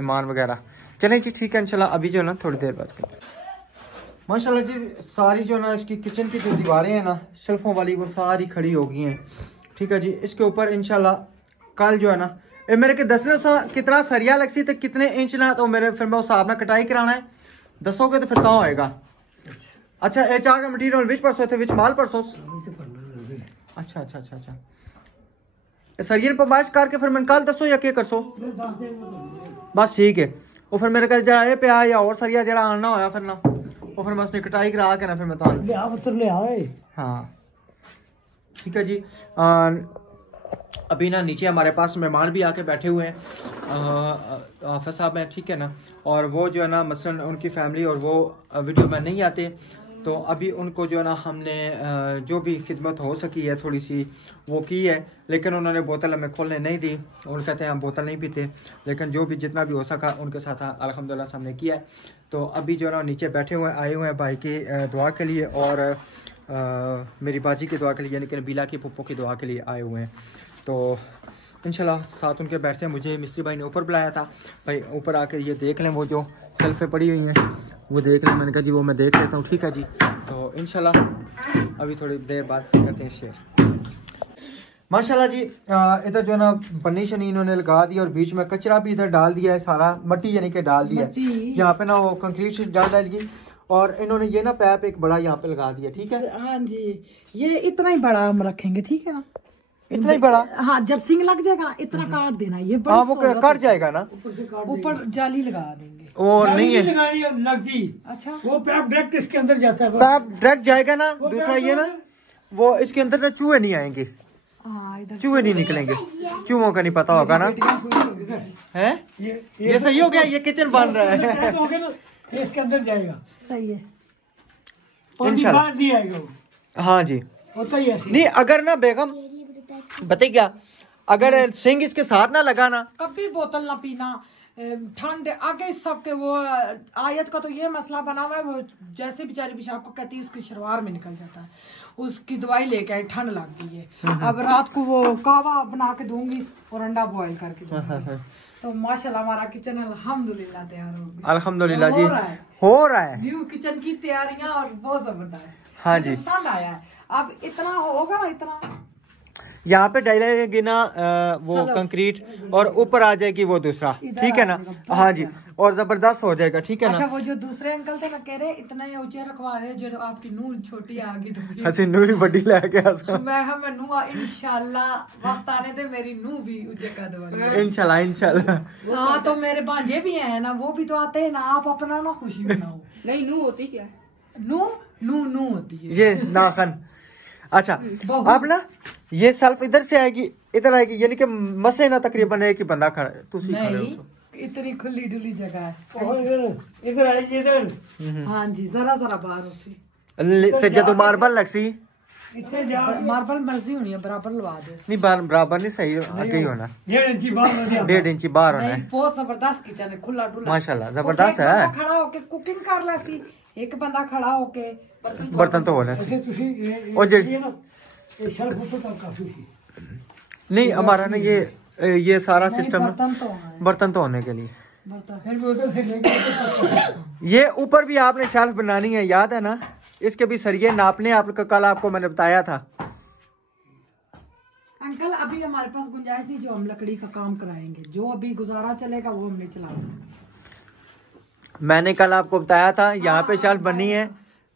ईमान वगैरह। चलें जी ठीक है इंशाल्लाह अभी जो ना थोड़ी देर बाद माशाल्लाह जी सारी जो ना इसकी किचन की जो दीवारें हैं ना शेल्फों वाली वो सारी खड़ी हो गई हैं। ठीक है जी इसके ऊपर इंशाल्लाह कल जो है ना ये मेरे के दसने कितना सरिया लग सी तो कितने इंच ना तो मेरे फिर मैं उस हिसाब में कटाई कराना है दसोगे तो फिर तो होएगा। अच्छा ये चाह का मटीरियल विच परसों थे विच माल परसों अच्छा अच्छा अच्छा अच्छा सरियन पर बाइश करके फिर मैं कल दसो या क्या करसो बस ठीक है। वो फिर मेरे कल जाए पे या और सरिया जरा आना होया फिर ना वो फिर मैं उसने कटाई करा के ना फिर मैं तो हाँ ठीक है जी। अभी ना नीचे हमारे पास मेहमान भी आके बैठे हुए हैं हाफिज साहब हैं ठीक है ना, और वो जो है ना मसलन उनकी फैमिली और वो वीडियो में नहीं आते तो अभी उनको जो है ना हमने जो भी खिदमत हो सकी है थोड़ी सी वो की है, लेकिन उन्होंने बोतल हमें खोलने नहीं दी। और कहते हैं हम बोतल नहीं पीते, लेकिन जो भी जितना भी हो सका उनके साथ अल्हम्दुलिल्लाह से हमने किया है। तो अभी जो है ना नीचे बैठे हुए आए हुए हैं भाई की दुआ के लिए और मेरी बाजी की दुआ के लिए, यानी कि नबीला की पप्पो की दुआ के लिए आए हुए हैं। तो इंशाल्लाह साथ उनके बैठते हैं। मुझे मिस्त्री भाई ने ऊपर बुलाया था, भाई ऊपर आके ये देख लें वो जो शेल्फें पड़ी हुई हैं वो देख लें। मैंने कहा जी वो मैं देख लेता हूँ, ठीक है जी। तो इंशाल्लाह अभी थोड़ी देर बाद करते हैं शेयर। माशाल्लाह जी इधर जो है ना पन्नी शनी इन्होंने लगा दी और बीच में कचरा भी इधर डाल दिया है, सारा मट्टी यानी कि डाल दिया है। यहाँ पे ना वो कंक्रीट शीट डाल दी और इन्होंने ये ना पैप एक बड़ा यहाँ पे लगा दिया, ठीक है। हाँ जी, ये इतना ही बड़ा हम रखेंगे, ठीक है ना, इतना ही बड़ा। हाँ, जब सिंग लग जाएगा इतना काट देना, ये बड़ी हाँ वो कट जाएगा ना, ऊपर जाली लगा देंगे। और नहीं है लगती। अच्छा, वो पैप डायरेक्ट इसके अंदर जाता है। पैप डायरेक्ट जाएगा ना। दूसरा ये ना वो इसके अंदर ना चूहे नहीं आएंगे, चूहे नहीं निकलेंगे, चूहों का नहीं पता होगा ना। है ये सही हो गया, ये किचन बन रहा है। ये इसके अंदर जाएगा, सही है इंशाल्लाह। नहीं आएगा। हाँ जी, होता ही ऐसे। नहीं अगर ना बेगम बताइए क्या, अगर सिंग इसके साथ ना लगा ना, कभी बोतल ना पीना, ठंड आगे सबके वो आयत का तो ये मसला बना हुआ है, वो जैसे बेचारी पेशाब को कहती है उसकी शलवार में निकल जाता है, उसकी दवाई लेके आई, ठंड लगती है। अब रात को वो कावा बना के दूंगी और अंडा बॉईल करके दूंगी। तो माशाल्लाह हमारा किचन अल्हम्दुलिल्लाह तैयार हो गया। अल्हम्दुलिल्लाह जी हो रहा है न्यू किचन की तैयारियां और बहुत जबरदस्त। हाँ जी, पसंद आया है। अब इतना होगा ना, इतना यहाँ पे डालेगी ना वो कंक्रीट और ऊपर आ जाएगी वो दूसरा, ठीक है ना। हाँ जी, और जबरदस्त हो जाएगा, ठीक है ना। अच्छा, वो जो दूसरे अंकल थे ना कह रहे इतना ही ऊंचे रखवा रहे जो आपकी नूह छोटी आ गई तो हसी नूह भी बड़ी लेके मैं नूह इंशाल्लाह वक्त आने दे मेरी नूह भी ऊंचे कद वाली इंशाल्लाह इंशाल्लाह। हाँ, तो मेरे भांजे भी हैं ना, वो भी तो आते हैं ना, आप अपना ना खुशी मनाओ। नहीं, नू होती क्या? नूह होती है ये नाखन। अच्छा अब ना ये सल्फ इधर से आएगी, इधर आएगी, यानी कि मसे ना तकरीबन एक ही बंदा खड़ा है, तुसी खड़े हो। इतनी खुली डुली जगह है। इधर आएगी, इधर। हाँ जी, जरा बाहर उसी ते जदों मार्बल लगसी मार्बल मर्जी होनी है, बराबर लगा दे। नहीं बराबर नहीं, सही आगे ही होना, 1.5 इंची बाहर होना है। बहुत जबरदस्त किचन है, खुला डुला माशाल्लाह जबरदस्त है। खड़ा होके कुकिंग कर ला, एक बंदा खड़ा होके बर्तन तो होना सी। नहीं हमारा ना ये सारा सिस्टम बर्तन तो होने के लिए। ये ऊपर भी आपने शेल्फ बनानी है, याद है ना, इसके भी सरिये नापने आपको कल आपको मैंने बताया था। अंकल अभी हमारे पास गुंजाइश नहीं जो हम लकड़ी का काम कराएंगे, जो अभी गुजारा चलेगा वो हमने चलाना। मैंने कल आपको बताया था यहाँ पे शेल्फ बनी है,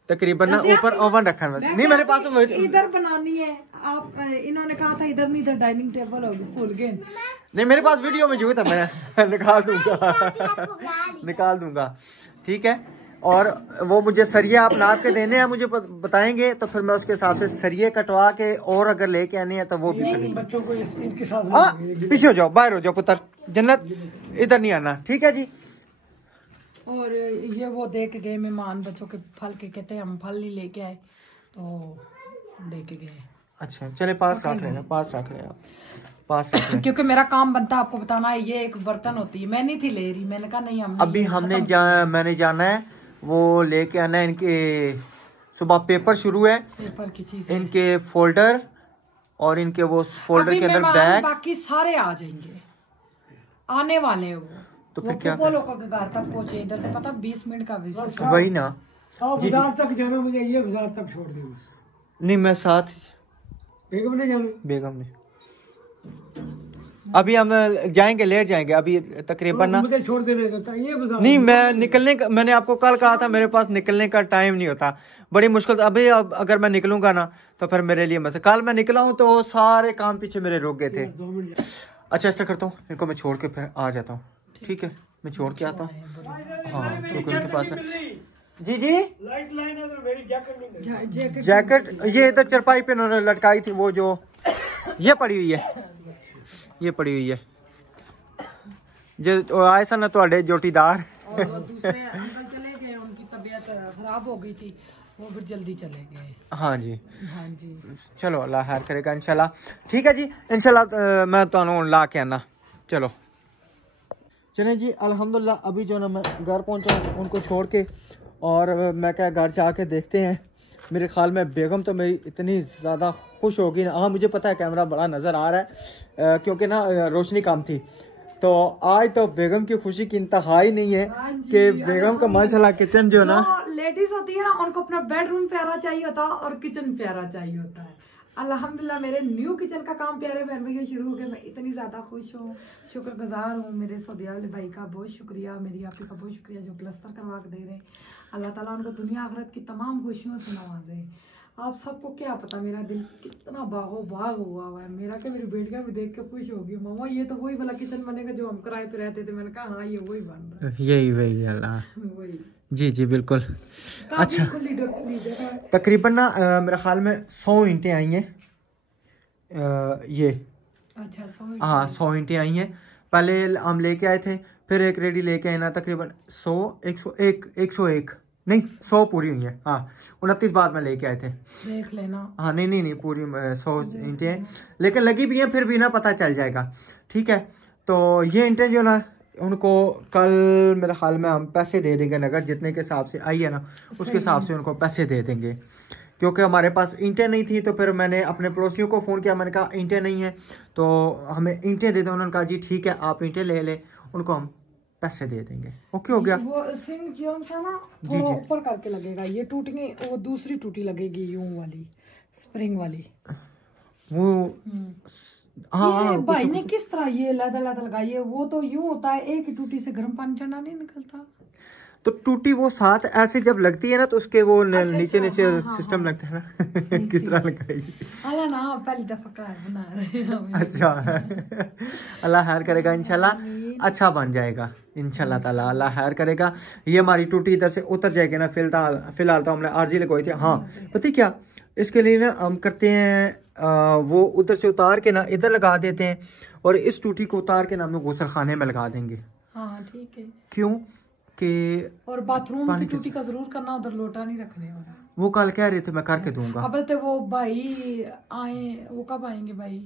तकरीबन ना ऊपर ओवन रखा है। नहीं मेरे पास इधर बनानी है, आप इन्होंने कहा था इधर नहीं, इधर डाइनिंग टेबल होगी, भूल गए। नहीं मेरे पास वीडियो मौजूद है, मैं निकाल दूंगा ठीक है। और वो मुझे सरिया आप नाप के देने हैं, मुझे बताएंगे तो फिर मैं उसके हिसाब से सरिये कटवा के और अगर लेके आने हैं तो वो भी बच्चों को इनके साथ। हाँ पीछे हो जाओ, बाहर हो जाओ पुत्र, जन्नत इधर नहीं आना, ठीक है जी। और ये वो दे के गए मेहमान बच्चों के फल के, कहते हैं हम फल नहीं लेके आए तो दे के गए। अच्छा चले पास रख लेना, पास रख ले आप, पास रख ले। क्योंकि मेरा काम बनता है आपको बताना है, ये एक बर्तन होती है, मैं नहीं थी ले रही, मैंने कहा नहीं हम अभी हमने मैंने जाना है वो लेके आना है। इनके सुबह पेपर शुरू है, पेपर की चीज, इनके फोल्डर और इनके वो फोल्डर के अंदर बैग, बाकी सारे आ जाएंगे, आने वाले हैं वो। तो फिर क्या लोगों के घर तक पहुंचे, इधर से पता 20 मिनट का वही ना। बाजार तक जाना, मुझे ये बाजार तक छोड़ दे बस। नहीं मैं साथ बेगम ने जाना, बेगम ने अभी हम जाएंगे, लेट जाएंगे अभी तकरीबन ना, मुझे छोड़ देने देता ये बाजार। नहीं मैं निकलने का, मैंने आपको कल कहा था मेरे पास निकलने का टाइम नहीं होता, बड़ी मुश्किल। अभी अगर मैं निकलूंगा ना तो फिर मेरे लिए मसला, कल मैं निकला हूँ तो सारे काम पीछे मेरे रुक गए थे। अच्छा ऐसा करता हूँ, इनको मैं छोड़ के फिर आ जाता हूँ, ठीक है मैं छोड़ के आता हूँ। हाँ क्योंकि उनके पास जी लाइट लाइन है तो मेरी जैकेट ये इधर चरपाई पे उन्होंने लटकाई थी, वो जो ये पड़ी हुई है, ये पड़ी हुई है जो आए सन ना थोड़े जोटीदार। और दूसरे अंकल चले गए, उनकी तबीयत खराब हो गई थी वो फिर जल्दी चले गए। हाँ जी हाँ जी चलो अल्लाह खैर करेगा इंशाल्लाह। ठीक है जी इंशाल्लाह मैं तो ला के आना। चलो चले जी अल्हम्दुलिल्लाह। अभी जो ना मैं घर पहुंचा उनको छोड़ के, और मैं क्या घर से आके देखते हैं। मेरे ख्याल में बेगम तो मेरी इतनी ज़्यादा खुश होगी ना। हाँ मुझे पता है कैमरा बड़ा नज़र आ रहा है क्योंकि ना रोशनी कम थी। तो आज तो बेगम की खुशी की इंतहा ही नहीं है कि बेगम का माशाल्लाह किचन जो ना, लेडीज होती है ना उनको अपना बेडरूम प्यारा चाहिए होता है और किचन प्यारा चाहिए होता है। अल्हम्दुलिल्लाह मेरे न्यू किचन का काम प्यारे बहन भैया शुरू हो गया। मैं इतनी ज़्यादा खुश हूँ, शुक्रगुजार हूँ मेरे सौदिया वाले भाई का। बहुत शुक्रिया, मेरी आपी का बहुत शुक्रिया जो प्लस्तर करवा के दे रहे हैं। अल्लाह ताला उनको दुनिया आखिरत की तमाम खुशियों से नवाजे। आप सबको क्या पता मेरा दिल कितना बागो बाग हुआ है मेरा, कि मेरी बेटियां भी देख के खुश होगी, मामा ये तो वही वाला किचन बनेगा जो हम किराए पे रहते थे। मैंने कहा हाँ ये वही बन रहा है। यही वही अल्लाह वही जी जी बिल्कुल। अच्छा खुली डुली जगह। तकरीबन ना मेरे ख्याल में 100 ईंटें आई हैं ये। अच्छा हाँ 100 ईंटें आई हैं। पहले हम लेके आए थे, फिर एक रेडी लेके आए ना, तकरीबन 100 101 नहीं 100 पूरी हुई हैं। हाँ 29 बाद में लेके आए थे, देख लेना। हाँ नहीं पूरी 100 ईंटें हैं, लेकिन लगी भी हैं फिर भी ना पता चल जाएगा। ठीक है तो ये ईंटें जो ना उनको कल मेरे ख्याल में हम पैसे दे देंगे नगद, जितने के हिसाब से आई है ना उसके हिसाब से उनको पैसे दे देंगे। क्योंकि हमारे पास ईंटें नहीं थी तो फिर मैंने अपने पड़ोसियों को फ़ोन किया, मैंने कहा ईंटें नहीं हैं तो हमें ईंटें दे दो। उन्होंने कहा जी ठीक है आप ईंटें ले लें, उनको हम पैसे दे देंगे। ओके हो गया। वो सिंह जो सा ना जी थोड़ा जी ऊपर करके लगेगा, ये टूटेंगे, वो दूसरी टूटी लगेगी यूं वाली स्प्रिंग वाली। वो हाँ ये भाई ने किस तरह ये लदा लदा लगाई है? वो तो यूं होता है एक ही टूटी से गर्म पानी ठंडा नहीं निकलता। तो टूटी वो साथ ऐसे जब लगती है ना तो उसके वो नीचे नीचे हाँ, सिस्टम हाँ। लगता है ना किस तरह लगाएगी। अल्लाह ना पहली दफा कार बना रहे हैं। अच्छा अल्लाह खैर करेगा इंशाल्लाह, अच्छा बन जाएगा इंशाल्लाह ताला, अल्लाह खैर करेगा। ये हमारी टूटी इधर से उतर जाएगी ना। फिलहाल तो हमने आरजी लगवाई थी। हाँ पता क्या इसके लिए ना हम करते हैं वो उधर से उतार के ना इधर लगा देते हैं, और इस टूटी को उतार के ना हम लोग गुसल खाने में लगा देंगे। हाँ ठीक है। क्यों कि और बाथरूम की टूटी का जरूर करना, उधर लोटा नहीं रखने वाला। वो कल कह रहे थे मैं करके दूंगा। अब तो वो भाई आए, वो कब आएंगे भाई?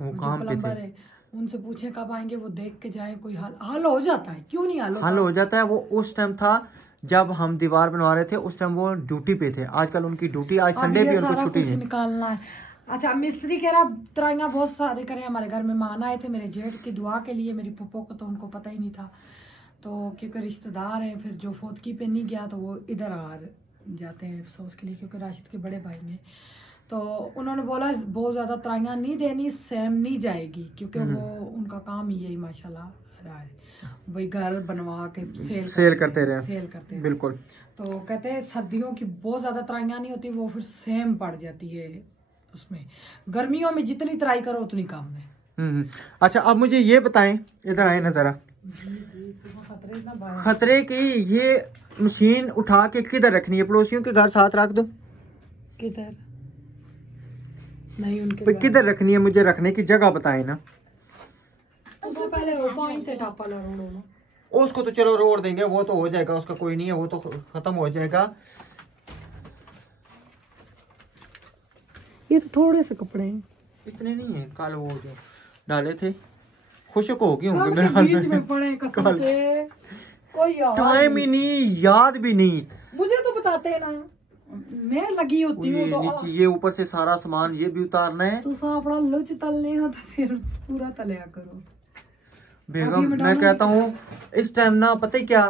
वो जो काम पे प्लम्बर थे, है उनसे पूछे कब आएंगे, वो देख के जाए। कोई हल हो जाता है, क्यों नहीं हल हो जाता है। वो उस टाइम था जब हम दीवार बनवा रहे थे, उस टाइम वो ड्यूटी पे थे। आजकल उनकी ड्यूटी, आज संडे भी उनको छुट्टी नहीं। निकालना है। अच्छा मिस्त्री कह रहा तराइयाँ बहुत सारे करे। हमारे घर में मेहमान आए थे मेरे जेठ की दुआ के लिए, मेरी पप्पो को तो उनको पता ही नहीं था। तो क्योंकि रिश्तेदार हैं, फिर जो फोतकी पे नहीं गया तो वो इधर आ जाते हैं अफसोस के लिए, क्योंकि राशिद के बड़े भाई ने। तो उन्होंने बोला बहुत ज़्यादा तराइयाँ नहीं देनी, सेम नहीं जाएगी, क्योंकि वो उनका काम ही यही माशाल्लाह रहा है भाई, घर बनवा के सेल करते रहे। बिल्कुल। तो कहते हैं सर्दियों की बहुत ज़्यादा तराइयाँ नहीं होती, वो फिर सेम पड़ जाती है उसमें। गर्मियों में जितनी तराई करो उतनी कम है। अच्छा अब मुझे ये बताएं, इधर आए ना जरा। खतरे की ये मशीन उठा के किधर रखनी है? पड़ोसियों के घर साथ रख दो। किधर नहीं, उनके किधर रखनी है? मुझे रखने की जगह बताएं ना। तो पहले वो पानी थे टापा रोड, उसको तो चलो रोड देंगे, वो तो हो जाएगा, उसका कोई नहीं है, वो तो खत्म हो जाएगा। ये तो थोड़े से कपड़े हैं, इतने नहीं है। कल वो जो डाले थे खुशक हो गए होंगे मेरे बीच में पड़े कसम से। कोई टाइम ही नहीं, याद भी नहीं। मुझे तो बताते ना, मैं लगी होती हूँ। तो नीचे ये ऊपर से सारा सामान ये भी उतारना है। तो अपना लुच तलने हो तो फिर पूरा तलया करो। बेगम मैं कहता हूँ इस टाइम ना पता ही क्या,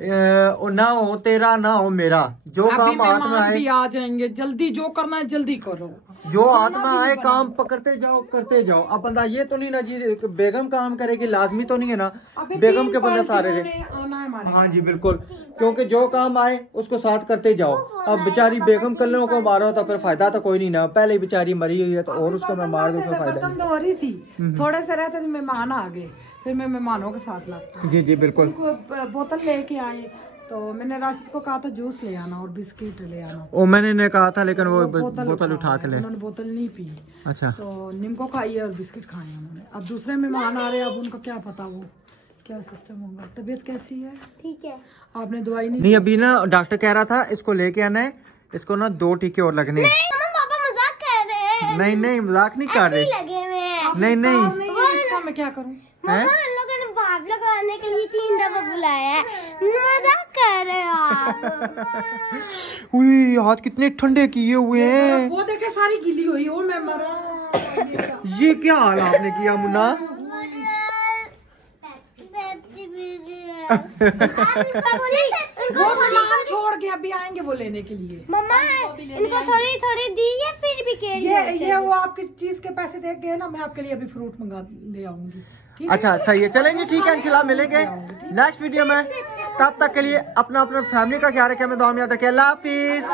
ना हो तेरा ना हो मेरा, जो काम हाथ में आए आ जाएंगे जल्दी, जो करना है जल्दी करो, जो हाथ में आए काम पकड़ते जाओ करते जाओ। अब बंदा ये तो नहीं ना जी बेगम काम करेगी, लाजमी तो नहीं है ना बेगम के बंदे सारे रहे। हाँ जी बिल्कुल, क्योंकि जो काम आए उसको साथ करते जाओ। अब बेचारी बेगम कल्लों को मारो तो फिर फायदा तो कोई नहीं ना, पहले बेचारी मरी हुई है तो और उसको मैं मार दूं, फायदा नहीं। हो रही थी थोड़े से रहते थे, मेहमान आ गए, फिर मैं मेहमानों के साथ लाता। जी जी बिल्कुल। बोतल लेके आए तो मैंने राशिद को कहा था जूस ले आना और बिस्किट ले आना। ओ मैंने ने कहा था, लेकिन वो बोतल उठा के ले, उन्होंने बोतल नहीं पी। अच्छा तो निम्को खाई और बिस्किट खाए उन्होंने। अब दूसरे मेहमान आ रहे हैं, अब उनको क्या पता वो क्या सिस्टम होगा। तबीयत कैसी है? ठीक है। आपने दवाई नहीं? नहीं, अभी ना डॉक्टर कह रहा था इसको लेके आना है, इसको ना 2 टीके और लगने हैं। पापा मजाक कर रहे हैं। नहीं नहीं, मजाक नहीं कर रहे। लगे हुए हैं। नहीं नहीं इसका मैं क्या करूँ? हैं? इन लोगों ने भाप लगाने के लिए 3 दफा बुलाया है। मजाक कर रहे हो आप। उई, हाथ कितने ठंडे किए हुए हैं। वो देखे सारी गीली हुई हो, मैं मरा। ये क्या हाल आपने किया मुन्ना? वो सामान छोड़ के अभी आएंगे वो लेने के लिए। मम्मा इनको थोड़ी थोड़ी दी है फिर भी कह रही ये वो आपकी चीज के पैसे दे गए ना, मैं आपके लिए अभी फ्रूट मंगा ले आऊंगी। ठीक है? अच्छा सही है, चलेंगे, ठीक है, इंशाल्लाह मिलेंगे नेक्स्ट वीडियो में। तब तक के लिए अपना अपना फैमिली का ख्याल रखें, हमें दुआ में याद रखें। अल्लाह हाफिज।